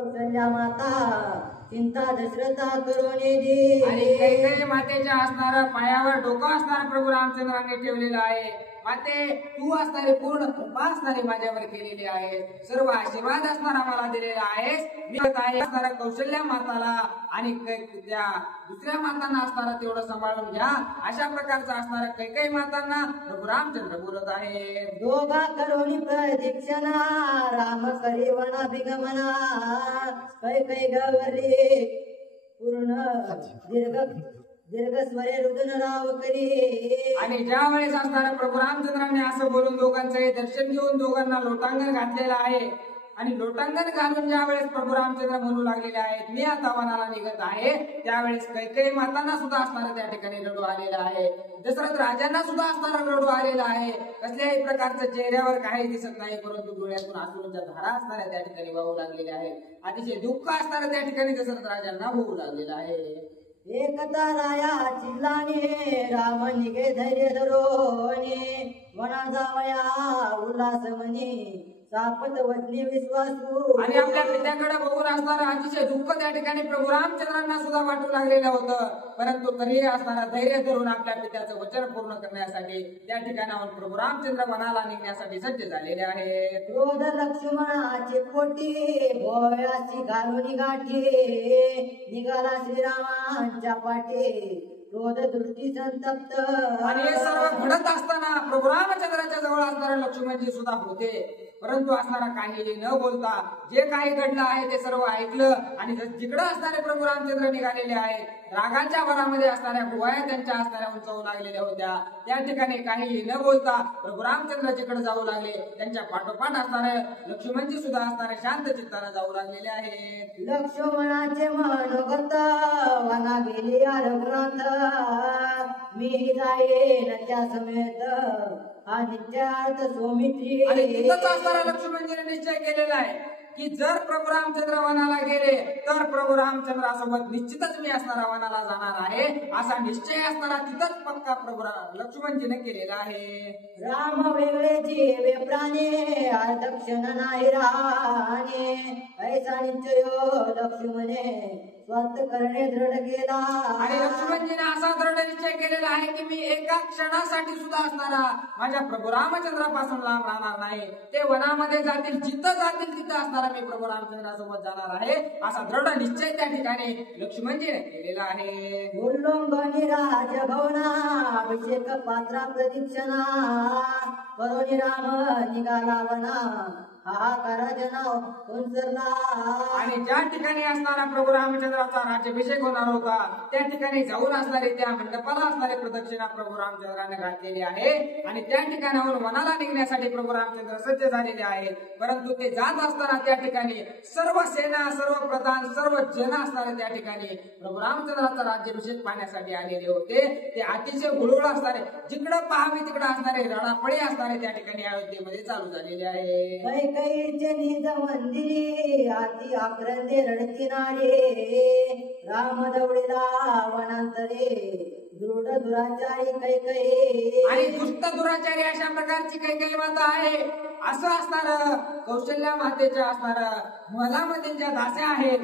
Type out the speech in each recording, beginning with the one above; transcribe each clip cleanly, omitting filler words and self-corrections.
कौशल्या माता चिंता दशरथा करोने दे आणि कैकेयी मातेच्या असणारं पायावर डोकं असणारं प्रभू रामचंद्रांनी ठेवलेलं आहे. माते तू असणारी पूर्ण कृपा असणारी माझ्यावर केलेली आहे, सर्व आशीर्वाद असणारा मला दिलेला आहेस. मी असणारा कौशल्या माताला आणि त्या दुसऱ्या मातांना असणारा तेवढं सांभाळून घ्या, अशा प्रकारचं असणारं कैकेयी मातांना प्रभू रामचंद्र बोलत आहे. दोघा करोनी प्रदीक्षणा राम करी वना बिगमना कैकेयी गवरी पूर्ण दीर्घ स्वरे रुदन राव करी. आणि ज्या वेळेस असणाऱ्या प्रभू रामचंद्रांनी असं बोलून दोघांचं दर्शन घेऊन दोघांना लोटांगण घातलेलं आहे. आणि लोटांगण घालून ज्या वेळेस प्रभू रामचंद्र म्हणू लागलेले आहेत, मी आता वनाला निघत आहे, त्यावेळेस कैकेयी मातांना सुद्धा असणारं त्या ठिकाणी रडू आलेलं आहे. दशरथ राजांना सुद्धा असणारं रडू आलेलं आहे. कसल्याही प्रकारचं चेहऱ्यावर काही दिसत नाही, परंतु डोळ्यातून अश्रूंच्या धारा असणाऱ्या त्या ठिकाणी वाहू लागलेल्या आहेत. अतिशय दुःख असणारं त्या ठिकाणी दशरथ राजांना होऊ लागलेलं आहे. एकता राया चिल्लाने राम निघे धैर्य धरोने वना जावया उल्हास म्हणे सापत वचनी विश्वासू. आणि आपल्या पित्याकडे बघून असणारं अतिशय दुःख त्या ठिकाणी प्रभू रामचंद्रांना सुद्धा वाटू लागलेलं होतं, परंतु तरीही असणारा धैर्य धरून आपल्या पित्याचं वचन पूर्ण करण्यासाठी त्या ठिकाणाहून प्रभू रामचंद्र वनाला निघण्यासाठी सज्ज झालेले आहेत. क्रोध लक्ष्मणाचे पोटी भोयाची घालून गाठी निघाला श्रीरामांच्या पाठी क्रोध दृष्टी संतप्त. आणि हे सर्व घडत असताना प्रभू रामचंद्राच्या जवळ असणारे लक्ष्मणजी सुद्धा होते, परंतु असणारा काही न बोलता जे काही घडलं आहे ते सर्व ऐकलं. आणि जिकडे असणारे प्रभू रामचंद्र निघालेले आहेत, रागाच्या भरामध्ये असणाऱ्या भुवया त्यांच्या असणाऱ्या उंचावू लागलेल्या होत्या, त्या ठिकाणी काही न बोलता प्रभू रामचंद्र जिकडे जाऊ लागले, त्यांच्या पाठोपाठ असणारे लक्ष्मणजी सुद्धा असणारे शांत चित्ताने जाऊ लागलेले आहेत. लक्ष्मणाचे मनोगत वना गेली रघुनाथ मी जाईन त्या समेत हा नित्यार्थ सौमित्री. आणि तिथंच असणारा लक्ष्मणजीने निश्चय केलेला आहे की जर प्रभू रामचंद्र वनाला गेले तर प्रभू रामचंद्रासोबत निश्चितच मी असणारा वनाला जाणार आहे, असा निश्चय असणारा तिथंच पक्का प्रभू लक्ष्मणजीने केलेला आहे. राम वेगळे जीवे प्राणे दक्षिण नाही राणे ऐसा निश्चय लक्ष्मणे स्वार्थ करणे दृढ केला. आणि लक्ष्मणजीने असा दृढ निश्चय केलेला आहे की मी एका क्षणासाठी सुद्धा असणारा माझ्या प्रभू रामचंद्रापासून लांब राहणार नाही. ते वनामध्ये जातील, जिथं जातील तिथं असणारा मी प्रभू रामचंद्रासोबत जाणार आहे, असा दृढ निश्चय त्या ठिकाणी लक्ष्मणजीने केलेला आहे. उल्लंघनी राजभवना अभिषेक पात्रा प्रदीक्षणा करोनी राम निघाला वना हाहाकार जना उंचरला. आणि ज्या ठिकाणी असणारा प्रभू रामचंद्राचा राज्याभिषेक होणार होता, त्या ठिकाणी जाऊन असणारे त्या मंडपाला असणारे प्रदक्षिणा प्रभू रामचंद्राने घातलेली आहे. आणि त्या ठिकाणाहून वनाला निघण्यासाठी प्रभू रामचंद्र सज्ज झालेले आहेत. परंतु ते जात असताना त्या ठिकाणी सर्व सेना, सर्व प्रधान, सर्व जन असणारे त्या ठिकाणी प्रभू रामचंद्राचा राज्याभिषेक पाहण्यासाठी आलेले होते. ते अतिशय गुळगुळ असणारे, जिकडे पाहावे तिकडे असणारे रडापडे असणारे त्या ठिकाणी अयोध्येमध्ये चालू झालेले आहे. कैकेयीचे निज मंदिरी आती आक्रंदे रडती नारे राम दवडीला वनांतरे दृढ दुराचारी कैकेयी. आणि दुष्ट दुराचारी अशा प्रकारची कैकेयी माता आहे. असं असणार कौशल्या मातेच्या असणार महलामध्ये ज्या दास्या आहेत,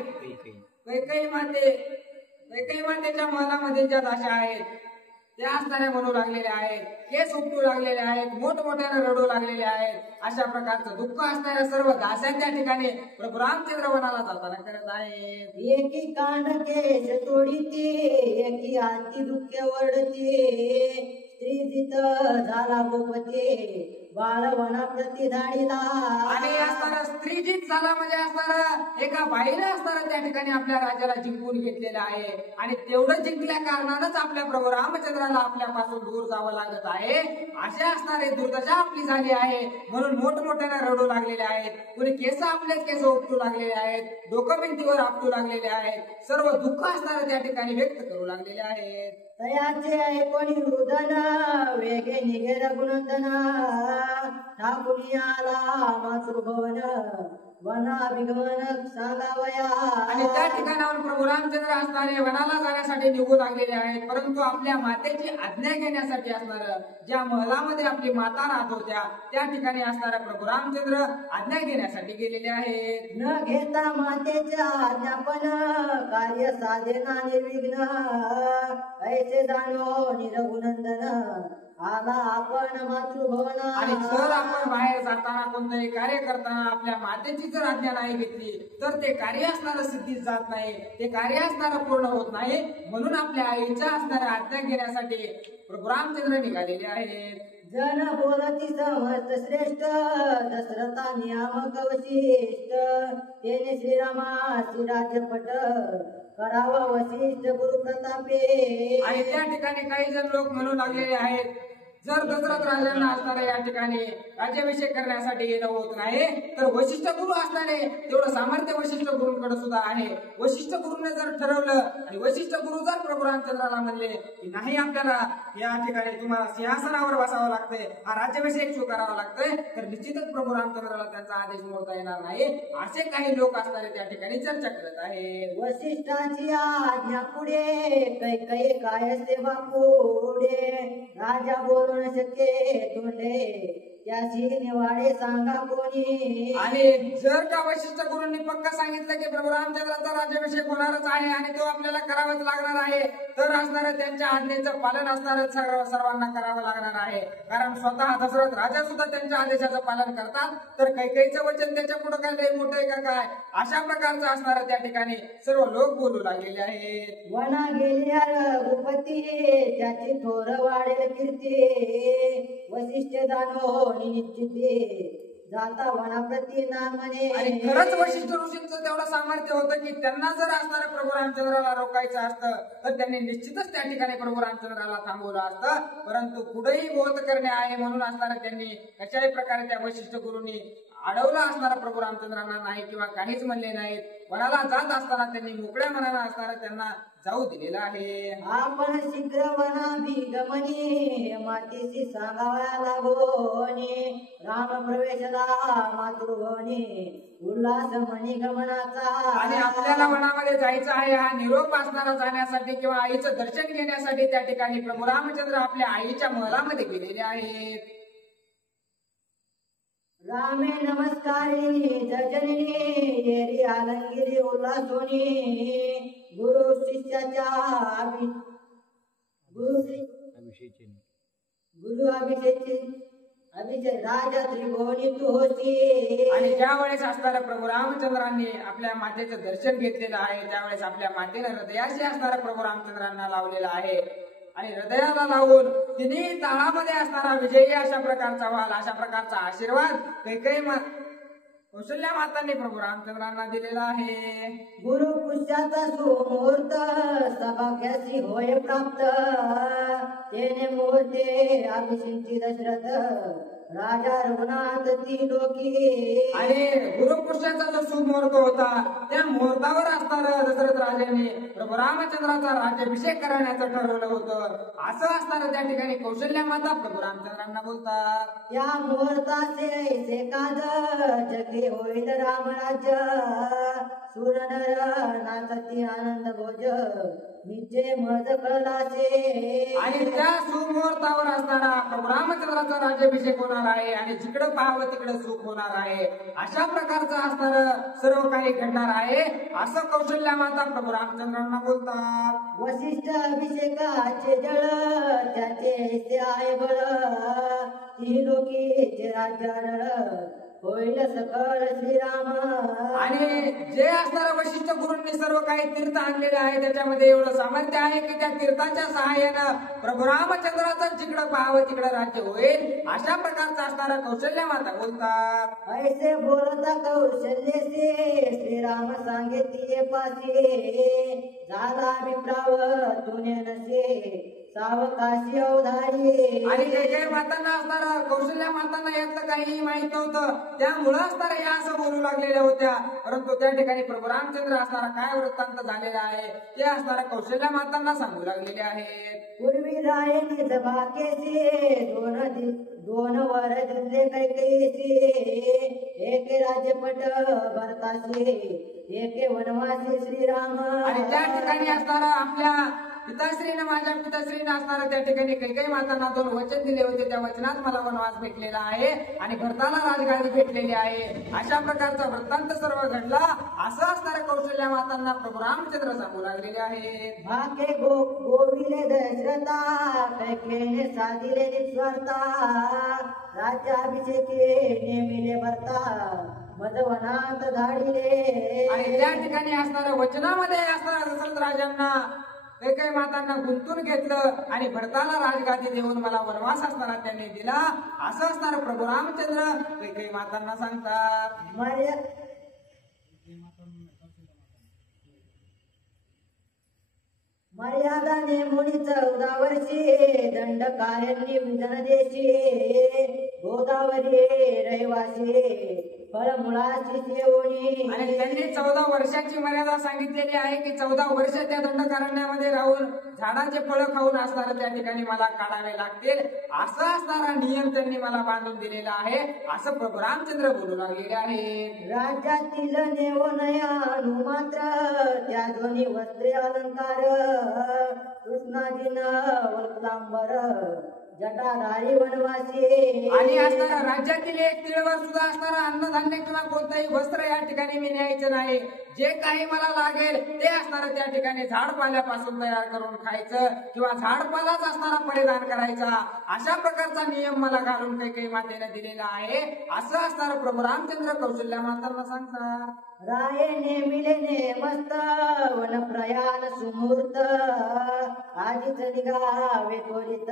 कैकेयी मातेच्या महलामध्ये ज्या दास्या आहेत त्या असणाऱ्या म्हणू लागलेल्या आहेत, केस उपटू लागलेले आहेत, मोठमोठ्याने रडू लागलेले आहेत. अशा प्रकारचं दुःख असणाऱ्या सर्व दास्या त्या ठिकाणी प्रभू रामचंद्र वनाला जाताना करत आहेत. एकी कान केश तोडीते एकी आती दुःख वरडते स्त्री जिथं झाला गोपते बाळ वना प्रति धाडीला. आणि असणारा स्त्री जीत झाला म्हणजे असणारा एका बाईने असणारा त्या ठिकाणी आपल्या राजाला जिंकून घेतलेला आहे. आणि तेवढं जिंकल्या कारणानंच आपल्या प्रभू रामचंद्राला आपल्यापासून दूर जावं लागत आहे. असे असणारे दुर्दशा आपली झाली आहे, म्हणून मोठमोठ्याने रडू लागलेले आहेत. कुणी केस आपलेच केस उपटू लागलेले आहेत, डोकं भिंतीवर आपटू लागलेले आहेत, सर्व दुःख असणारे त्या ठिकाणी व्यक्त करू लागलेले आहेत. तयाचे आहे कोणी रुदन वेगे निघे रघुनंदन ठाकुनी आला मातृभवन वनाभिगमन सांगावया. आणि त्या ठिकाणावर प्रभू रामचंद्र असणारे वनाला जाण्यासाठी निघू लागलेले आहेत, परंतु आपल्या मातेची आज्ञा घेण्यासाठी असणार ज्या महलामध्ये आपली माता राहत होत्या त्या ठिकाणी असणाऱ्या प्रभू रामचंद्र आज्ञा घेण्यासाठी गेलेले आहेत. न घेता मातेच्या आज्ञापन कार्य साधेना निर्विघ्न ऐसे जाणो निरघुनंदन आला आपण मातृभवना. आणि जर आपण बाहेर जाताना कोणतंही कार्य करताना आपल्या मातेची जर आज्ञा नाही घेतली तर ते कार्य असणारं सिद्धीत जात नाही, ते कार्य असणारं पूर्ण होत नाही. म्हणून आपल्या आईच्या असणाऱ्या आज्ञा घेण्यासाठी प्रभू रामचंद्र निघालेले आहेत. जन बोलती समस्त श्रेष्ठ दशरथा नियामक वशिष्ठ तेने श्रीरामासी राज्यपट करावा वशिष्ठ गुरु प्रतापे. आणि त्या ठिकाणी काही जण लोक म्हणू लागलेले आहेत, जर दशरथ राजांना असणारे या ठिकाणी राज्याभिषेक करण्यासाठी येणं होत नाही तर वशिष्ठ गुरु असणारे तेवढं सामर्थ्य वशिष्ठ गुरूंकडे सुद्धा आहे. वशिष्ठ गुरुने जर ठरवलं आणि वशिष्ठ गुरु जर प्रभू रामचंद्राला म्हणले की नाही आपल्याला या ठिकाणी तुम्हाला सिंहासनावर बसावं लागतंय, हा राज्याभिषेक स्वीकारावा लागतोय, तर निश्चितच प्रभू रामचंद्राला त्यांचा आदेश मोडता येणार नाही. असे काही लोक असणारे त्या ठिकाणी चर्चा करत आहेत. वशिष्ठाची आज्ञा पुढे कैकई काय सेवा पुढे राजा बोलून शक्य तोंडे त्याची निवाडे सांगा कोणी. आणि जर का वशिष्ठ गुरूंनी पक्का सांगितलं की प्रभू रामचंद्राचा राज्याभिषेक होणारच आहे आणि तो आपल्याला करावाच लागणार आहे तर असणारं त्यांच्या आज्ञेचं पालन असणारच सर्वांना करावं लागणार आहे. कारण स्वतः दशरथ राजा सुद्धा त्यांच्या आदेशाचं पालन करतात, तर कैकेयीचं वचन त्याच्या पुढे काय लय मोठं आहे का काय, अशा प्रकारचं असणारं त्या ठिकाणी सर्व लोक बोलू लागलेले आहेत. वना गेल्या रघुपती त्याची थोर वाढेल कीर्ती वशिष्ठ जाणो निश्चिते जाता वनाप्रती नामने. आणि खरंच वशिष्ठ ऋषींचं तेवढं सामर्थ्य होतं की त्यांना जर असणाऱ्या प्रभू रामचंद्राला रोखायचं असतं तर त्यांनी निश्चितच त्या ठिकाणी प्रभू रामचंद्राला थांबवलं असतं, परंतु पुढेही बोध करणे आहे म्हणून असणाऱ्या त्यांनी कशाही प्रकारे त्या वशिष्ठ गुरूंनी अडवलं असणारा प्रभू रामचंद्रांना नाही किंवा काहीच म्हणले नाहीत. वनाला जात असताना त्यांनी मोकळ्या मनाला असणारा त्यांना जाऊ दिलेला आहे. आपण शीघ्र वनाभिगमनी मातीशी सांगाव्या लागोनी राम प्रवेशला मातृभवनी उल्हास मणी गमनाचा. आणि आपल्याला वनामध्ये जायचं आहे हा निरोप असणारा जाण्यासाठी किंवा आईचं दर्शन घेण्यासाठी त्या ठिकाणी प्रभू रामचंद्र आपल्या आईच्या महलामध्ये गेलेले आहेत. रामे नमस्कारिणी जजनिनी येरी आलंगिरी उल्हासोनी गुरु शिष्याच्या गुरु अभिषेक राजा त्रिभुवनी तू होती. आणि ज्या वेळेस असणाऱ्या प्रभू रामचंद्रांनी आपल्या मातेचं दर्शन घेतलेलं आहे त्यावेळेस आपल्या मातेनं हृदयाशी असणाऱ्या प्रभू रामचंद्रांना लावलेला आहे आणि हृदयाला लावून तिने ताळामध्ये असणारा विजयी अशा प्रकारचा वाल अशा प्रकारचा आशीर्वाद कैकेयी कौशल्या मातांनी प्रभू रामचंद्रांना दिलेला आहे. गुरु पुष्याचा सुमुहूर्त सभाग्यासी होय प्राप्त तेने मुहूर्ते अभिषेकी दशरथ राजा रघुनाथ ती लोकी. आणि गुरुपुरुषाचा जो शुभ मुहूर्त होता त्या मुहूर्तावर असणारं दशरथ राजाने प्रभू रामचंद्राचा राज्याभिषेक करण्याचं ठरवलं होतं असं असणारं त्या ठिकाणी कौशल्या माता प्रभू रामचंद्रांना बोलतात. त्या मुहूर्ताचे काज जगे होईल रामराज्य सुरनर नाचती आनंद भोज नित्य मज कळलासे. आणि त्या सुमुहूर्तावर असणारा प्रभू रामचंद्राचा राज्याभिषेक होणार आहे आणि जिकडं पाहावं तिकडं सुख होणार आहे अशा प्रकारचं असणारं सर्व काही घडणार आहे असं कौशल्या माता प्रभू रामचंद्रांना बोलतात. वशिष्ठ अभिषेकाचे जळ त्याचे आहे बळ ती लोकीचे राज्य होईल सकळ श्रीराम. आणि जे असणारं वशिष्ठ गुरूंनी सर्व काही तीर्थ आणलेले आहे त्याच्यामध्ये एवढं सामर्थ्य आहे की त्या तीर्थाच्या सहाय्यानं प्रभू रामचंद्राचं जिकडं पाहावं तिकडं राज्य होईल अशा प्रकारचं असणारा कौशल्या माता बोलतात. ऐसे बोलता कौशल्यसे श्रीराम सांगितले पासे झाला विप्राव तुने नसे सावकाशी अवधारी. आणि काही मातांना असणारा कौशल्या मातांना यातलं काही माहित नव्हतं त्यामुळं असणारा या असं बोलू लागलेल्या होत्या, परंतु त्या ठिकाणी प्रभू रामचंद्र असणारा काय वृत्तांत झालेला आहे ते असणारा कौशल्या मातांना सांगू लागलेले आहेत. पूर्वी रायनी सभाकेचे दोन वर दिसले कैकेयीचे, एके राज्यपट भरताचे, एके वनवासी श्रीराम. आणि त्या ठिकाणी असणारा आपल्या पिताश्रीने माझ्या पिताश्रीने असणारा त्या ठिकाणी कैकेयी मातांना 2 वचन दिले होते. त्या वचनात मला वनवास भेटलेला आहे आणि भरताला राजगादी भेटलेली आहे. अशा प्रकारचा वृत्तांत सर्व घडला. असं असणाऱ्या कौशल्या मातांना प्रभू रामचंद्र सांगू लागलेले आहे. भाके गोविले दशरथा, कैकेयीने साधिले निस्वार्था, राज्याभिषेके नेमिले भरता, मधवनात धाडिले. आणि त्या ठिकाणी असणाऱ्या वचनामध्ये असणाऱ्या दशरथ राजांना कैकेयी मातांना गुंतून घेतलं आणि भरताला राजगादी देऊन मला वनवास असणारा त्यांनी दिला. असं असणार प्रभू रामचंद्र कैकेयी मातांना सांगतात. मर्यादा नेमुनी 14 वर्षे, दंडकारण्य विजन देशी, गोदावरी रहिवासी, फळमुळाची सेवणी. आणि त्यांनी 14 वर्षाची मर्यादा सांगितलेली आहे की 14 वर्ष त्या दंडकारण्यामध्ये राहून झाडाचे फळ खाऊन असणारे त्या ठिकाणी मला काढावे लागतील. असं असणारा नियम त्यांनी मला बांधून दिलेला आहे. असं प्रभू रामचंद्र बोलू लागलेले आहे. राज्यातील नेवनयानु मात्र, त्या दोन्ही वस्त्रे अलंकार, कृष्णाजीन वल्लांबर, जटाधारी वनवासी. आणि असणारा राज्यातील एक तिळवर सुद्धा असणारा अन्नधान्य किंवा कोणतंही वस्त्र या ठिकाणी मी न्यायचं नाही. जे काही मला लागेल ते असणारं त्या ठिकाणी झाडपाल्यापासून तयार करून खायचं किंवा झाडपालाच असणारा परिधान करायचा. अशा प्रकारचा नियम मला घालून कैकेयी मातेने दिलेला आहे. असं असणारं प्रभू रामचंद्र कौशल्या मातांना सांगतात. राये नेमिले नेमस्त, वन प्रयाण सुमूर्त, आजीच निघावे त्वरित,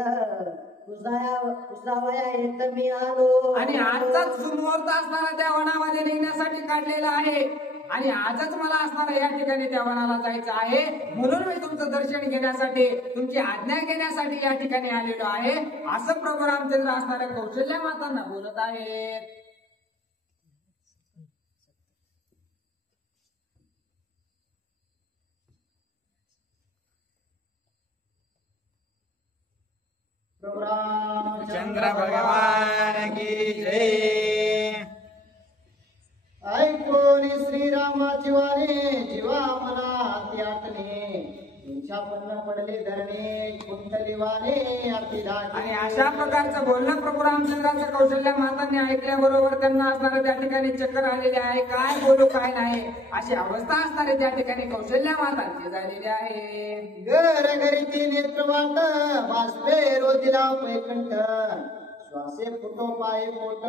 कुसावया येत मी आलो. आणि आजचाच सुमुहूर्त असणारा त्या वनामध्ये निघण्यासाठी काढलेला आहे आणि आजच मला असणारा या ठिकाणी त्या वनाला जायचं आहे. म्हणून मी तुमचं दर्शन घेण्यासाठी तुमची आज्ञा घेण्यासाठी या ठिकाणी आलेलो आहे. असं प्रभू रामचंद्र असणाऱ्या कौशल्या मातांना बोलत आहेत. चंद्र भगवान की जय. ऐकोनी श्रीरामाची वाणी, जीवा मना त्याटणे, तुमच्या पन्न पडले धरणे, कुंतली वाणी अति धागे. आणि अशा प्रकारचं बोलणं प्रभू रामचंद्राच्या कौशल्या मातांनी ऐकल्याबरोबर त्यांना असणारे त्या ठिकाणी चक्कर आलेले आहे. काय बोलू काय नाही अशी अवस्था असणारे त्या ठिकाणी कौशल्या मातांची झालेली आहे. घर घरी ती नेत्रवाट, बाष्पे रोजिला पैकंठ, श्वासे फुटो पाय पोट,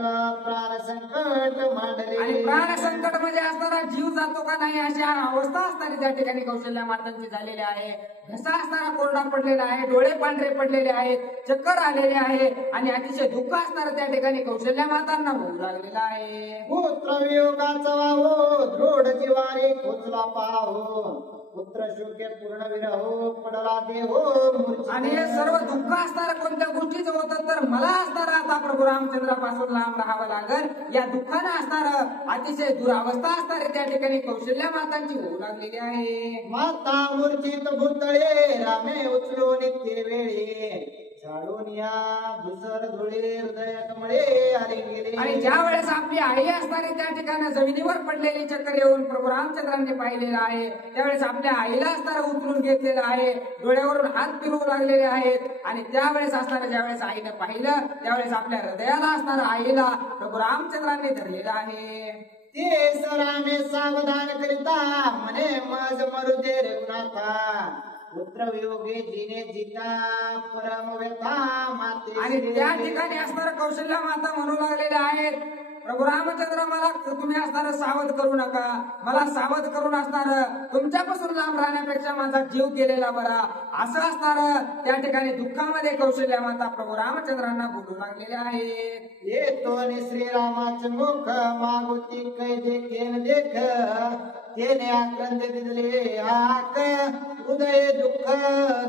प्राण संकट मांडले. आणि प्राण संकट मध्ये असणारा जीव जातो का नाही अशी अवस्था असणारी त्या ठिकाणी कौशल्या मातांची झालेली आहे. घसा असणारा कोरडा पडलेला आहे, डोळे पांढरे पडलेले आहेत, चक्कर आलेले आहे आणि अतिशय दुःख असणारं त्या ठिकाणी कौशल्या मातांना होऊ लागलेला आहे. पुत्र वियोगाचा वाहो, दृढ जिवारी खोचला पाहो, पुत्र शोके पूर्ण विरहो, पडला देहो मूर्छित. आणि हे सर्व दुःख असणारं कोणत्या गोष्टीचं होतं तर मला असणारं आता प्रभू रामचंद्रापासून लांब राहावं लागल. या दुःखानं असणारं अतिशय दुरावस्था असणारे त्या ठिकाणी कौशल्या मातांची होऊ लागलेली आहे. माता मूर्छित भूतळे, रामे उचलून नित्य वेळी, झाडून या धुसर धुळे हृदय कमळे आले गेले. आणि ज्या वेळेस आपली आई असणारी त्या ठिकाणी जमिनीवर पडलेली चक्कर येऊन प्रभू रामचंद्रांनी पाहिलेलं आहे, त्यावेळेस आपल्या आईला असणारं उचलून घेतलेलं आहे, डोळ्यावरून हात फिरवू लागलेले आहेत. आणि त्यावेळेस असणारं ज्यावेळेस आईने पाहिलं त्यावेळेस आपल्या हृदयाला असणारं आईला प्रभू रामचंद्रांनी धरलेलं आहे. ते सरामे सावधान करिता, म्हणे माझ मरू दे रघुनाथा, पुत्र वियोगे जिने जिता परम व्यथा माते. आणि त्या ठिकाणी असणारं कौशल्या माता म्हणू लागलेल्या आहेत, प्रभू रामचंद्र मला तुम्ही असणारं सावध करू नका, मला सावध करून असणारं तुमच्यापासून लांब राहण्यापेक्षा माझा जीव गेलेला बरा. असं असणारं त्या ठिकाणी दुःखामध्ये कौशल्या माता प्रभू रामचंद्रांना बोलू लागलेल्या आहेत. येतो श्रीरामाचे मुख, मागुती कै देखेन देख, तेने आक्रंद दिले हाक, हृदय दुःख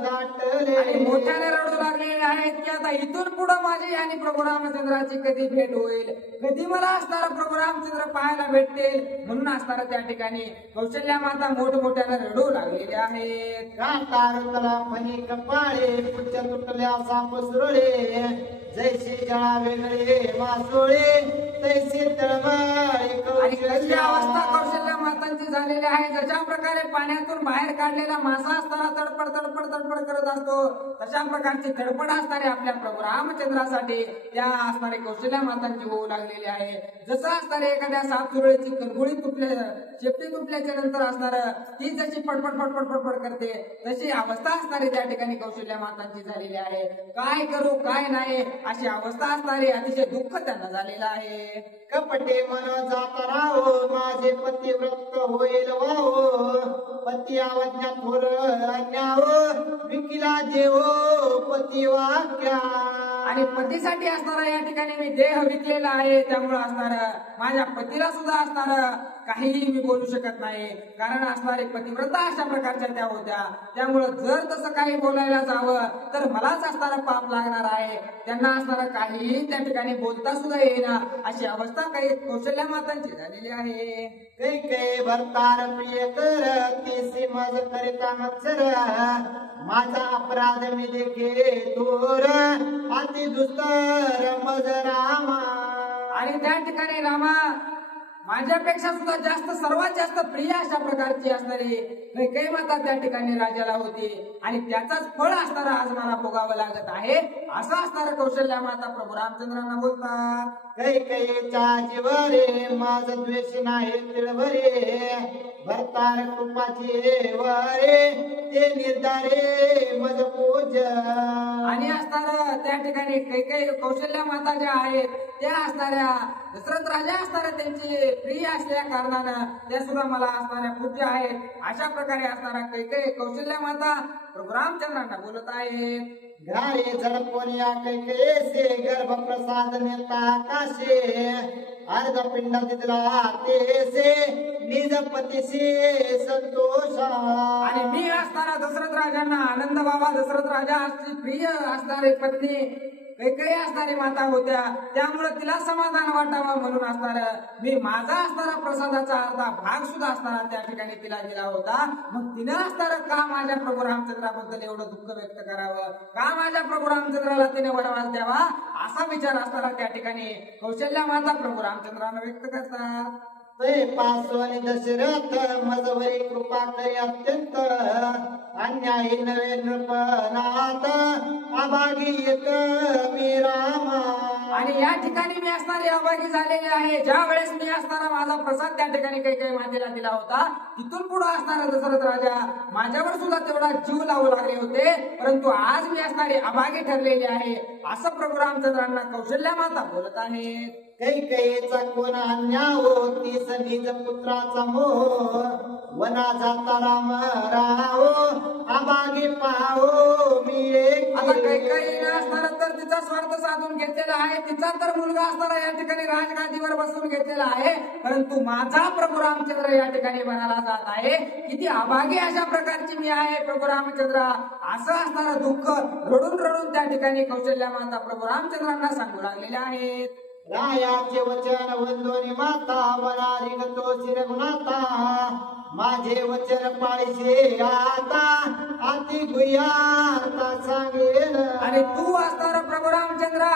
दाटले. आणि मोठ्याने रडू लागलेले आहेत की आता इथून पुढे माझी आणि प्रभू रामचंद्राची कधी भेट होईल, कधी मला असणारा प्रभू रामचंद्र पाहायला भेटतील. म्हणून असणारा त्या ठिकाणी कौशल्या माता मोठमोठ्याने रडू लागलेल्या आहेत. कांतार तला फणी कपाळे, पुच्छ तुटल्या साप सुरळे, जैसे जळा वेगळे मासोळे तैसे तळमळे आणि कशी अवस्था कौशल्या कौशल्य मातांची झालेली आहे. जशा प्रकारे पाण्यातून बाहेर काढलेला मासा असताना तडपड तडपड तडपड करत असतो, तशा प्रकारची तडपड असणारे आपल्या प्रभू रामचंद्रासाठी त्या असणारे कौशल्या मातांची होऊ लागलेली आहे. जसं असणारे एखाद्या सापसुरळीची कणगुळी शेपटी तुटल्याच्या नंतर असणार ती जशी पडपड पडपड पडपड करते, तशी अवस्था असणारी त्या ठिकाणी कौशल्या मातांची झालेली आहे. काय करू काय नाही अशी अवस्था असणारी अतिशय दुःख त्यांना झालेलं आहे. कपटे मन जात राहो माझे पतिव्रत होईल वाहो पती आवज्ञा थोर अन्याहो विकिला देव पती वाक्या. आणि पतीसाठी असणारा या ठिकाणी मी देह विकलेला आहे, त्यामुळे असणार माझ्या पतीला सुद्धा असणार काहीही मी बोलू शकत नाही, कारण असणारे पतिव्रता अशा प्रकारच्या त्या होत्या. त्यामुळं जर तसं काही बोलायला जावं तर मलाच असणारा पाप लागणार आहे. त्यांना असणारा काहीही त्या ठिकाणी बोलता सुद्धा येईना अशी अवस्था काही कौशल्या मातांची झालेली आहे. कै कै भरतार प्रिय कर तीसी मज करिता मत्सर माझा अपराध मी देखे थोर अति दुस्तर मज रामा. आणि त्या ठिकाणी रामा माझ्यापेक्षा सुद्धा जास्त सर्वात जास्त प्रिय अशा प्रकारची असणारी कैकेयी माता त्या ठिकाणी राजाला होती आणि त्याचाच फळ असणारा आज मला भोगावं लागत आहे असं असणारं कौशल्या माता प्रभू रामचंद्रांना बोलतात. कैकेयीच्या जीवरे माझ द्वेष नाही तिळवरे भरतार कृपाची वरे ते निर्धारे मज पूज. आणि असणार त्या ठिकाणी कैकेयी कौशल्या माता ज्या आहेत त्या असणाऱ्या दशरथ राजा असणाऱ्या त्यांची प्रिय असल्या कारणानं त्या सुद्धा मला असणाऱ्या पूज्य आहेत. अशा प्रकारे असणारा कैकेयी कौशल्या माता प्रभू रामचंद्रांना बोलत आहेत. घारे झडपोनिया कैकेयीसे गर्भ प्रसाद नेता आकाशे अर्ध पिंड दिला तेसे निज पतीसे संतोष. आणि मी असणारा दशरथ राजांना आनंद बाबा दशरथ राजा अशी प्रिय असणारी पत्नी कैकेयी असणारी माता होत्या, त्यामुळे तिला समाधान वाटावं म्हणून असणार मी माझा असणारा प्रसादाचा अर्धा भाग सुद्धा असणारा त्या ठिकाणी तिला दिला होता. मग तिनं असणार का माझ्या प्रभू रामचंद्राबद्दल एवढं दुःख व्यक्त करावं, का माझ्या प्रभू रामचंद्राला तिने वनवास द्यावा असा विचार असणारा त्या ठिकाणी कौशल्या माता प्रभू रामचंद्रांना व्यक्त करतात. ते पासवानी दशरथ मजवरी कृपा करी अत्यंत अन्यायी नवे नृपनाथ अभागी येत मी रामा. आणि या ठिकाणी मी असणारी अभागी झालेली आहे. ज्या वेळेस मी असणारा माझा प्रसाद त्या ठिकाणी कैकेयी मातेला दिला होता, तिथून पुढे असणारा दशरथ राजा माझ्यावर सुद्धा तेवढा जीव लावू लागले होते, परंतु आज मी असणारी अभागी ठरलेली आहे असं प्रभू रामचंद्रांना कौशल्या माता बोलत आहेत. कैकेयीचा कोण अन्याहो तीस निज पुत्राचा मोह वना जाता राम राहो अभागी पाहो मी एक. आता कैकेयीने असणारा तर तिचा स्वार्थ साधून घेतलेला आहे, तिचा तर मुलगा असणारा या ठिकाणी राजगादीवर बसून घेतलेला आहे, परंतु माझा प्रभू रामचंद्र या ठिकाणी बनाला जात आहे. किती अभागी अशा प्रकारची मी आहे प्रभू रामचंद्र असं असणारं दुःख रडून रडून त्या ठिकाणी कौशल्या माता प्रभू रामचंद्रांना सांगू लागलेल्या आहेत. रायाचे वचन वंदोनी माता वनारी गतो शिरगुणाता माझे वचन पाळीसे आता अति गुह्याता सांगेल. आणि तू असणारा प्रभू रामचंद्र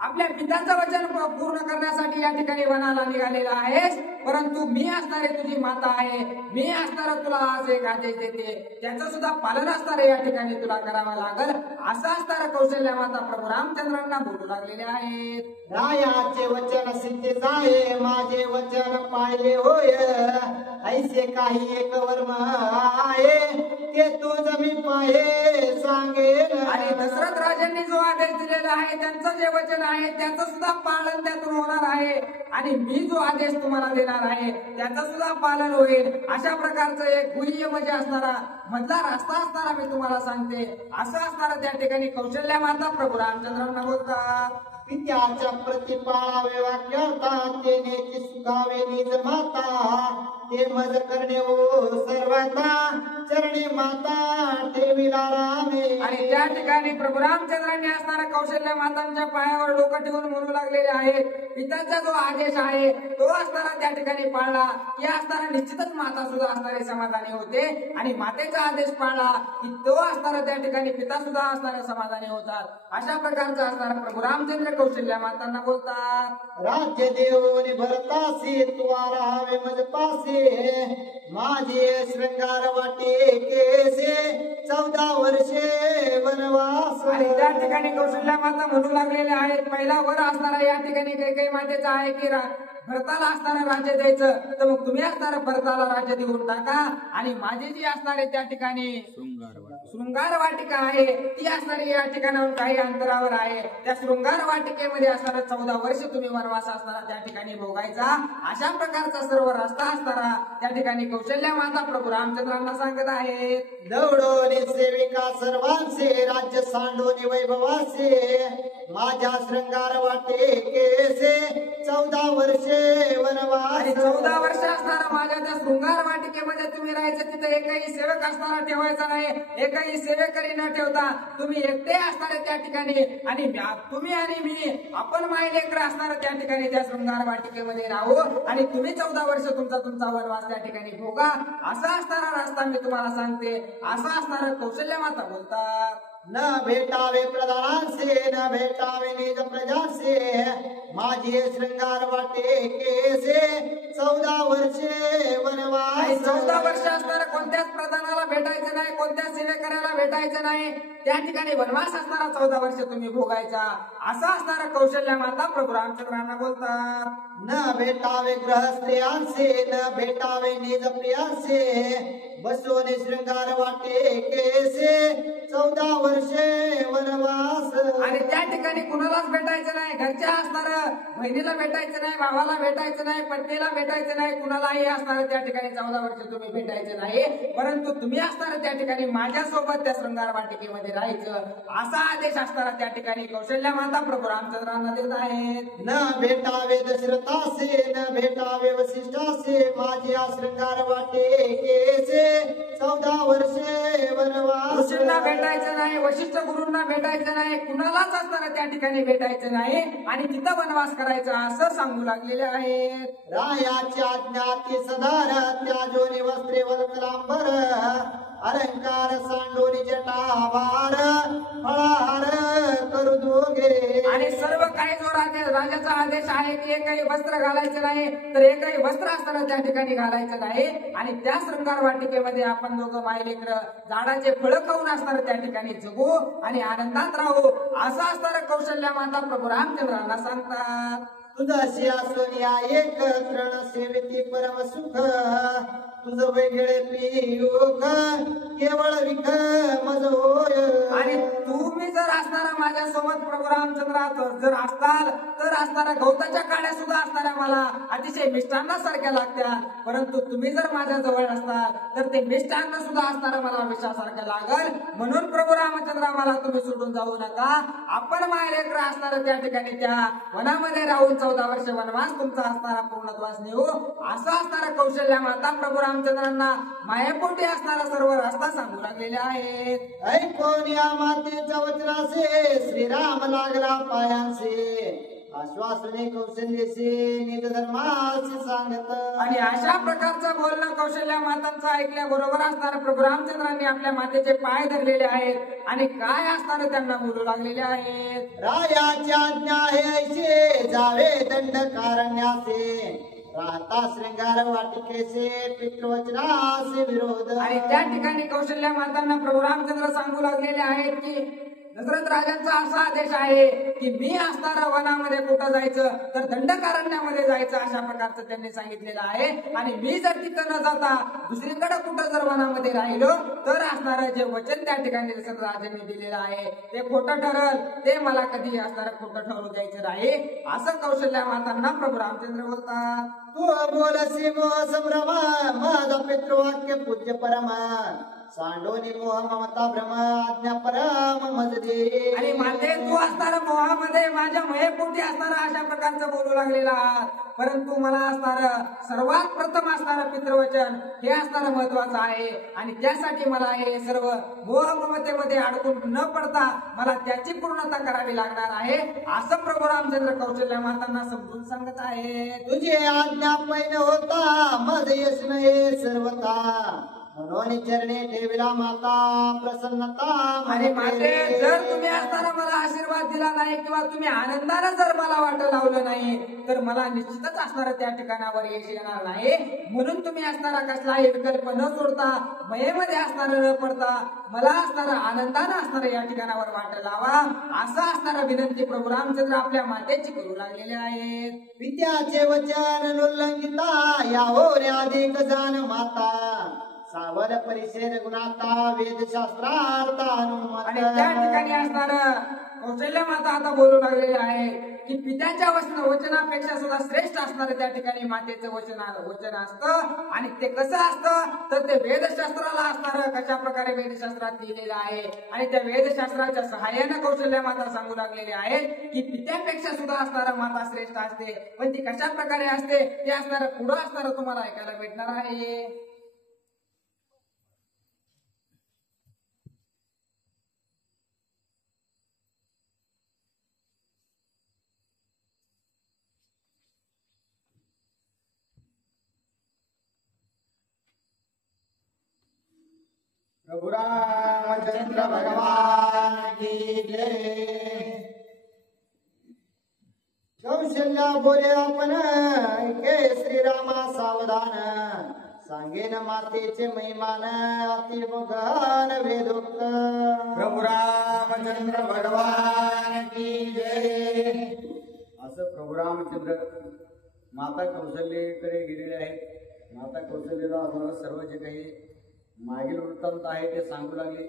आपल्या पित्याचं वचन पूर्ण करण्यासाठी या ठिकाणी वनाला निघालेला आहेस, परंतु मी असणारे तुझी माता आहे, मी असणारा तुला आज एक आदेश देते, त्याचं सुद्धा पालन असणारे या ठिकाणी तुला करावं लागल असं असणारा कौशल्या माता प्रभू रामचंद्रांना बोलू लागलेले आहेत. रायाचे वचन सिद्धेच आहे माझे वचन पाळले होय ऐसे काही एक वर्म आहे ते तुझ मी पाहे सांगेल. आणि दशरथ राजांनी जो आदेश दिलेला आहे त्यांचं जे वचन आहे त्याचं सुद्धा पालन त्यातून होणार आहे आणि मी जो आदेश तुम्हाला देणार आहे त्याचं सुद्धा पालन होईल. अशा प्रकारचं एक गुह्य म्हणजे असणारा मधला रस्ता असणारा मी तुम्हाला सांगते असं असणारा त्या ठिकाणी कौशल्या माता प्रभू रामचंद्रांना बोलतात. पित्याच्या प्रति पाळावे वाक्यार्था ते नेती सुखावे निज माता ते मज करणे ओ सर्वता चरणी माता ठेविला रामे. आणि त्या ठिकाणी प्रभू रामचंद्रांनी असणाऱ्या कौशल्य मातांच्या पायावर डोकं ठेवून म्हणू लागलेले आहेत, पित्याचा जो आदेश आहे तो असताना त्या ठिकाणी पाळला की असताना निश्चितच माता सुद्धा असणारे समाधानी होते, आणि मातेचा आदेश पाळला की तो असणारा त्या ठिकाणी पिता सुद्धा असणारे समाधानी होतात. अशा प्रकारचा असणारा प्रभू रामचंद्र कौशल्य मातांना बोलतात. राज्य देवोनी भरतासी तुवा राहावे मज पासे माझे शृंगार वाटे केसे 14 वर्षे वनवास. आणि त्या ठिकाणी कौशल्या माता म्हणू लागलेले आहेत, पहिला वर असणारा या ठिकाणी काही मातेचा आहे की भरताला असणारं राज्य द्यायचं, तर मग तुम्ही असणारं भरताला राज्य देऊन टाका, आणि माझी जी असणारे त्या ठिकाणी शृंगार वाटिका आहे ती असणारी या ठिकाणाहून काही अंतरावर आहे, त्या शृंगार वाटिकेमध्ये असणारा 14 वर्ष तुम्ही वनवास असणारा त्या ठिकाणी भोगायचा. अशा प्रकारचा सर्व रस्ता असणारा त्या ठिकाणी कौशल्या माता प्रभू रामचंद्रांना सांगत आहेत. दौडोनी सेविका सर्वांचे राज्य सांडोनी वैभवाचे माझ्या शृंगार वाटे केसे 14 वर्षे वनवास. आणि 14 वर्ष असणारा माझ्या त्या शृंगार वाटिकेमध्ये तुम्ही राहायचं, तिथे एकही सेवक असणारा ठेवायचा नाही, एकही सेवेकरी न ठेवता तुम्ही एकटे असणारे त्या ठिकाणी, आणि तुम्ही आणि मी आपण मायलेकर असणारा त्या ठिकाणी त्या शृंगार वाटिकेमध्ये राहू, आणि तुम्ही 14 वर्ष तुमचा वनवास त्या ठिकाणी भोगा. असा असणारा रस्ता मी तुम्हाला सांगते, असा असणारा कौशल्य माता बोलतात. न भेटावे प्रधानांचे न भेटावे निज प्रजांचे माझे शृंगार वाटे केसे 14 वर्षे वनवास. 14 वर्ष असणारा कोणत्याच प्रधानाला भेटायचं नाही, कोणत्याच सेवेकऱ्याला भेटायचं नाही, त्या ठिकाणी वनवास असणारा 14 वर्ष तुम्ही भोगायचा. असा असणारा कौशल्य माता प्रभू रामचंद्रांना बोलतात. न भेटावे ग्रहस्त्रियांचे न भेटावे निज प्रियांचे बसोने शृंगार वाटे केसे 14 वर्षे वनवास. आणि त्या ठिकाणी कुणालाच भेटायचं नाही, घरच्या असणार बहिणीला भेटायचं नाही, भावाला भेटायचं नाही, पत्नीला भेटायचं नाही, कुणालाही असणार त्या ठिकाणी 14 वर्ष तुम्ही भेटायचं नाही, परंतु तुम्ही असणार त्या ठिकाणी माझ्यासोबत त्या शृंगार वाटिकेमध्ये राहायचं. असा आदेश असणारा त्या ठिकाणी कौशल्या माता प्रभू रामचंद्रांना देत आहेत. न भेटावे दशरथासे न भेटावे वसिष्ठासे माझ्या शृंगार वाटे केसे 14 वर्षे वनवास. ऋषींना भेटायचं नाही, वशिष्ठ गुरूंना भेटायचं नाही, कुणालाच असताना त्या ठिकाणी भेटायचं नाही, आणि तिथं वनवास करायचा असं सांगू लागलेले आहेत. रायाच्या ज्ञाती सदार त्याजोनी वस्त्रे वल्कलांबर अलंकार सांडोनी जटाभार फळाहार करू दोघे. आणि सर्व काही जो राजाचा आदेश आहे की एकही वस्त्र घालायचं नाही, तर एकही वस्त्र असताना त्या ठिकाणी घालायचं नाही, आणि त्या शृंगार वाटिकेमध्ये आपण दोघं मायलेकर झाडाचे फळं खाऊन असणार त्या ठिकाणी जगू आणि आनंदात राहू. असं असणारं कौशल्या माता प्रभू रामचंद्रांना सांगतात. तुझ्याशी असून या एक तृण सेविती परम सुख तुझं वेगळे पियुक केवळ विख मज होय. आणि तुम्ही जर असणारा माझ्यासोबत प्रभू रामचंद्रात जर असताल तर असणाऱ्या गवताच्या काड्या सुद्धा असणाऱ्या मला अतिशय मिष्टांनासारख्या लागतात, परंतु तुम्ही जर माझ्या जवळ असताल तर ते मिष्टांना सुद्धा असणारा मला विषासारखं लागल. म्हणून प्रभू रामचंद्र मला तुम्ही सोडून जाऊ नका, आपण मायलेकर असणारं त्या ठिकाणी त्या वनामध्ये राहून 14 वर्ष वनवास तुमचा असणारा पूर्णत्वास नेऊ. असं असणारा कौशल्या माता प्रभू रामचंद्रांना मायापोटी असणारा सर्व रस्ता सांगू लागलेले आहेत. ऐकून या मातेच्या वचनासे श्रीराम लागला पायांचे आश्वासने कौशल्यसे निज धर्माचे सांगत. आणि अशा प्रकारचं बोलणं कौशल्या मातांचं ऐकल्याबरोबर असणाऱ्या प्रभू रामचंद्रांनी आपल्या मातेचे पाय धरलेले आहेत, आणि काय असणारं त्यांना बोलू लागलेले आहेत. रायाची आज्ञा हे ऐसे जावे दंड कारण्याचे राहता शृंगार वाटिकेचे पितृवचनाचे विरोध. आणि त्या ठिकाणी कौशल्या मातांना प्रभू रामचंद्र सांगू लागलेले आहेत की दशरथ राजांचा असा आदेश आहे की मी असणारा वनामध्ये कुठं जायचं तर दंडकारण्यामध्ये जायचं, अशा प्रकारचं त्यांनी सांगितलेलं आहे. आणि मी जर तिथं न जाता दुसरीकडे कुठं जर वनामध्ये राहिलो तर असणारं जे वचन त्या ठिकाणी दशरथ राजांनी दिलेलं आहे ते खोटं ठरल, ते मला कधी असणारं खोटं ठरू द्यायचं नाही. असं कौशल्या मातांना प्रभू रामचंद्र बोलतात. तू बोलसी मोह संभ्रमा माझा पितृवाक्य पूज्य परमा सांडोनी मोह ममता भ्रम आज्ञा परम मजदे आणि माते तू असणारा मोहामध्ये माझ्या मयेपोटी असणारा अशा प्रकारचं बोलू लागलेला आहात. परंतु मला असणारं सर्वात प्रथम असणारं पितृवचन हे असणारं महत्वाचं आहे आणि त्यासाठी मला हे सर्व मोह ममतेमध्ये अडकून न पडता मला त्याची पूर्णता करावी लागणार आहे असं प्रभू रामचंद्र कौशल्य मातांना समजून सांगत आहे. तुझे आज्ञा पैन होता मज यश हे सर्वता म्हणून चरणे ठेविला माता प्रसन्नता आणि माते जर तुम्ही असताना मला आशीर्वाद दिला नाही किंवा तुम्ही आनंदानं जर मला वाट लावलं नाही तर मला निश्चितच असणारा त्या ठिकाणावर यश येणार नाही. म्हणून तुम्ही असणारा कसलाही विकल्प न सोडता मयेमध्ये असणारा न पडता मला असणारा आनंदानं असणारा या ठिकाणावर वाट लावा असं असणारा विनंती प्रभू रामचंद्र आपल्या मातेची करू लागलेले आहेत. विद्याचे वचन उल्लंघिता यावर अधिक जाण माता सावर परिषद गुणाता वेदशास्त्रार्थ आणि त्या अनुमत ठिकाणी असणार कौशल्य माता आता बोलू लागलेले आहे की पित्याच्या वचनापेक्षा सुद्धा श्रेष्ठ असणार त्या ठिकाणी मातेचं वचन असतं. आणि ते कसं असतं तर ते वेदशास्त्राला असणार कशा प्रकारे वेदशास्त्रात लिहिलेलं आहे आणि त्या वेदशास्त्राच्या सहाय्याने कौशल्य माता सांगू लागलेले आहेत की पित्यापेक्षा सुद्धा असणारा माता श्रेष्ठ असते. पण ती कशा प्रकारे असते ते असणार पुढं असणार तुम्हाला ऐकायला भेटणार आहे. प्रभु रामचंद्र भगवान की जय. कौशल्या बोले आपण के श्रीरामा सावधान सांगेन मातेचे महिमान अति गहन वेदोक्त. प्रभु रामचंद्र भगवान की जय. असं प्रभु रामचंद्र माता कौशल्येकडे गेलेले आहेत. माता कौशल्यला असणारं सर्व जे काही मागील वृत्तांत आहे ते सांगू लागले